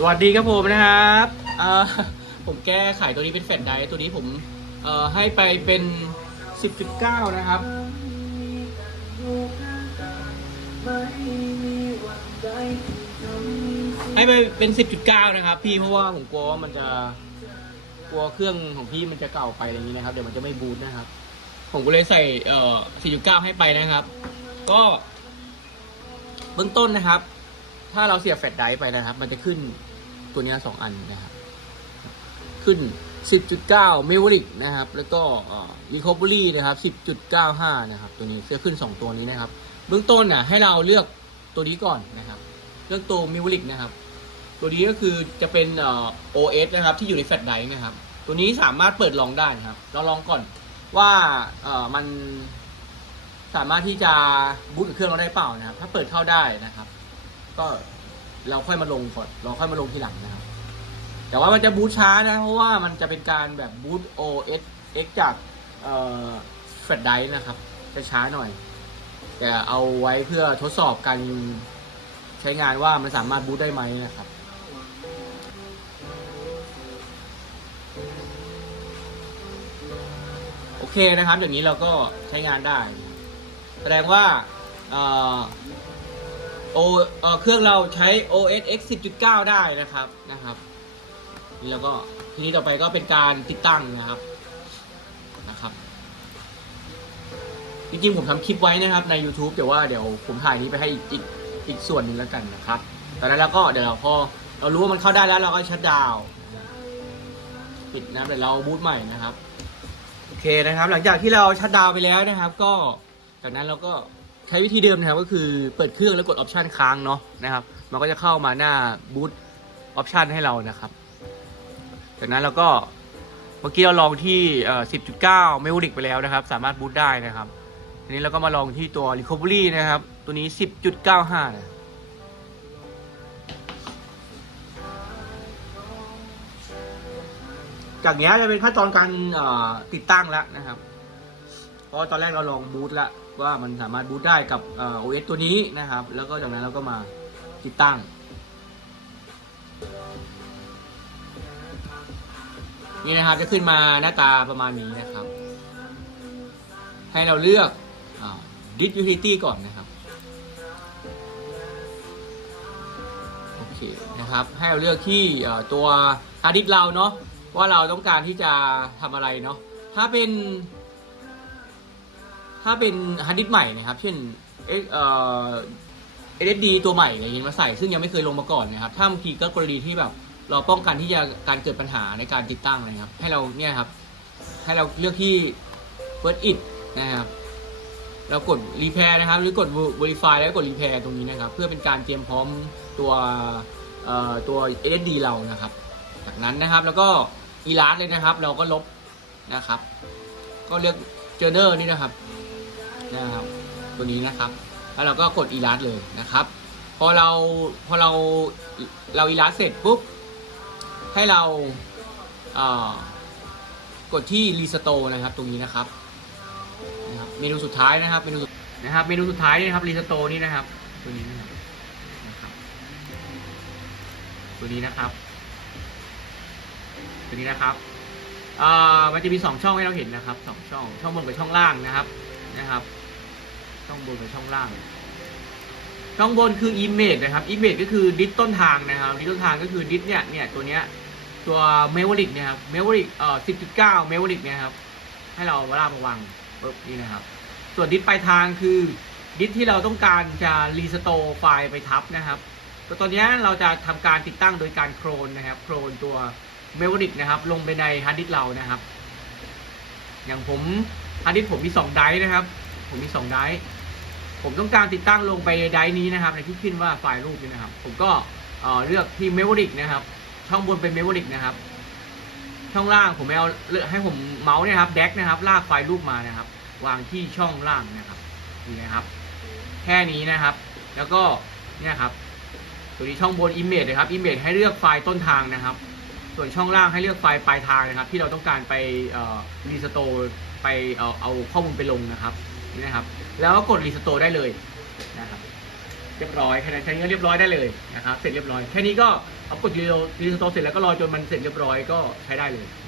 สวัสดีครับผมนะครับผมแก้ไขตัวนี้เป็นแฟลชไดตัวนี้ผมให้ไปเป็น10.9นะครับให้ไปเป็น10.9นะครับ พี่เพราะว่าผมกลัวว่ามันจะกลัวเครื่องของพี่มันจะเก่าไปอะไรอย่างนี้นะครับ เดี๋ยวมันจะไม่บูตนะครับ ผมก็เลยใส่เอ่อ4.9 ให้ไปนะครับ ก็เบื้องต้นนะครับ ถ้าเราเสียบแฟลชไดรฟ์ไปนะครับ มันจะขึ้นตัวนี้สองอันนะครับ ขึ้น 10.9เม v e r i c นะครับ แล้วก็อ่อ recovery นะครับ 10.95 นะครับ ตัวนี้จะขึ้น 2 ตัวนี้นะครับ เบื้องต้นน่ะให้เราเลือกตัวนี้ก่อนนะครับ เลือกตัว m e v e r i c นะครับ ตัวนี้ก็คือจะเป็นเอ่อ OS นะครับ ที่อยู่ในแฟลชไดรฟ์นะครับ ตัวนี้สามารถเปิดลองได้นะครับ เราลองก่อนว่าเออมันสามารถที่จะบูตเครื่องเราได้เปล่านะครับ ถ้าเปิดเข้าได้นะครับ ก็เราค่อยมาลงก่อนเราค่อยมาลงทีหลังนะครับ แต่ว่ามันจะบูตช้านะ เพราะว่ามันจะเป็นการแบบบูต OS X จากเอ่อแฟลชไดร์นะครับ จะช้าหน่อย แต่เอาไว้เพื่อทดสอบการใช้งานว่ามันสามารถบูตได้ไหมนะครับโอเคนะครับอย่างนี้เราก็ใช้งานได้ แสดงว่า เอ่อโอเอ่อเครื่องเราใช้ OS X 10.9 ได้นะครับนะครับนี่แล้วก็ทีนี้ต่อไปก็เป็นการติดตั้งนะครับนะครับจริงๆผมทำคลิปไว้นะครับใน YouTube แต่ว่าเดี๋ยวผมถ่ายนี้ไปให้อีกอีกอีกส่วนหนึ่งแล้วกันนะครับตอนนั้นแล้วก็เดี๋ยวเราพอเรารู้ว่ามันเข้าได้แล้วเราก็ชัดดาวปิดนะเดี๋ยวเราบูตใหม่นะครับโอเคนะครับ หลังจากที่เราชัดดาวไปแล้วนะครับ ก็จากนั้นเราก็ ใช้วิธีเดิมนะครับก็คือเปิดเครื่องแล้วกดออปชันค้างเนาะนะครับ มันก็จะเข้ามาหน้าบูตออปชันให้เรานะครับ จากนั้นเราก็เมื่อกี้เราลองที่ 10.9เมลดิกไปแล้วนะครับ สามารถบูตได้นะครับทีนี้เราก็มาลองที่ตัว Recovery นะครับ ตัวนี้ 10.95นะจากนี้จะเป็นขั้นตอนการติดตั้งแล้วนะครับ เพราะตอนแรกเราลองบูตแล้วว่ามันสามารถบูตได้กับเอ่อ OS ตัวนี้นะครับ แล้วก็จากนั้นเราก็มาติดตั้ง นี่นะครับจะขึ้นมาหน้าตาประมาณนี้นะครับ ให้เราเลือกดิสยูทิตี้ก่อนนะครับโอเคนะครับ ให้เราเลือกที่ตัวฮาร์ดดิสก์เราเนาะว่าเราต้องการที่จะทำอะไรเนาะถ้าเป็น ถ้าเป็นฮาร์ดดิสก์ใหม่นะครับ เช่นเอ่อ SSD ตัวใหม่อะไรอย่างเงี้ยมาใส่ ซึ่งยังไม่เคยลงมาก่อนนะครับ ถ้าบางทีก็กรณีที่แบบ เราป้องกันที่จะการเกิดปัญหาในการติดตั้งนะครับ ให้เราเนี่ยครับ ให้เราเลือกที่ First It นะครับ เรากด Repair นะครับ หรือกด Verify แล้วกด Repair ตรงนี้นะครับ เพื่อเป็นการเตรียมพร้อมตัวเอ่อตัว SSD เรานะครับ จากนั้นนะครับแล้วก็ Erase เลยนะครับ เราก็ลบนะครับ ก็เลือก Journal นี่นะครับ นะครับตัวนี้นะครับ แล้วเราก็กด Erase เลยนะครับ พอเราพอเราเรา Erase เสร็จปุ๊บให้เราเกดที่ Restore นะครับตรงนี้นะครับนะครับเมนูสุดท้ายนะครับเมนูสุดนะครับเมนูสุดท้ายนี่นะครับ Restore นี่นะครับตัวนี้นะครับตัวนี้นะครับตัวนี้นะครับมันจะมีสองช่องให้เราเห็นนะครับสองช่อง ช่องบนกับช่องล่างนะครับ นะครับ ช่องบนกับช่องล่าง ช่องบนคือ image นะครับ image ก็คือดิสต้นทางนะครับดิสต้นทางก็คือดิสเนี่ยเนี่ยตัวเนี้ยตัว m e v e r i c เนี่ยครับ m e v e r i c เอ่อ10.9 m e v e r i c เนี่ยครับให้เราเวลามาวางปุ๊บนี่นะครับ ส่วนดิสปลายทางคือดิสที่เราต้องการจะรีสโตร์ไฟล์ไปทับนะครับก็ตอนนี้เราจะทำการติดตั้งโดยการโครนนะครับ โครนตัว m e v e r i c นะครับ ลงไปในฮาร์ดดิสเรานะครับ อย่างผม ฮาร์ดดิสผมมี 2 ไดร์นะครับ ผมมี 2 ไดร์ผมต้องการติดตั้งลงไปในไดร์นี้นะครับ ในที่ขึ้นว่าไฟล์รูปนี้นะครับ ผมก็เเลือกที่ m e v e r i c นะครับ ช่องบนเป็น m e v e r i c นะครับ ช่องล่างผมไม่เอาเลือกให้ผมเมาส์เนี่ยครับแดกนะครับ ลากไฟล์รูปมานะครับ วางที่ช่องล่างนะครับนี่นะครับ แค่นี้นะครับ แล้วก็เนี่ยครับ ตัวนี้ช่องบน Image นะครับ Image ให้เลือกไฟล์ต้นทางนะครับ ส่วนช่องล่างให้เลือกไฟล์ปลายทางนะครับ ที่เราต้องการไปรีสโตร์ไปเอาเอาข้อมูลไปลงนะครับนี่นะครับ แล้วก็กดรีสโตร์ได้เลยนะครับเรียบร้อยแค่นั้นแค่นี้ก็เรียบร้อยได้เลยนะครับ เสร็จเรียบร้อยแค่นี้ก็เอากดรีโหลดรีสโตร์เสร็จแล้วก็รอจนมันเสร็จเรียบร้อยก็ใช้ได้เลยนะครับ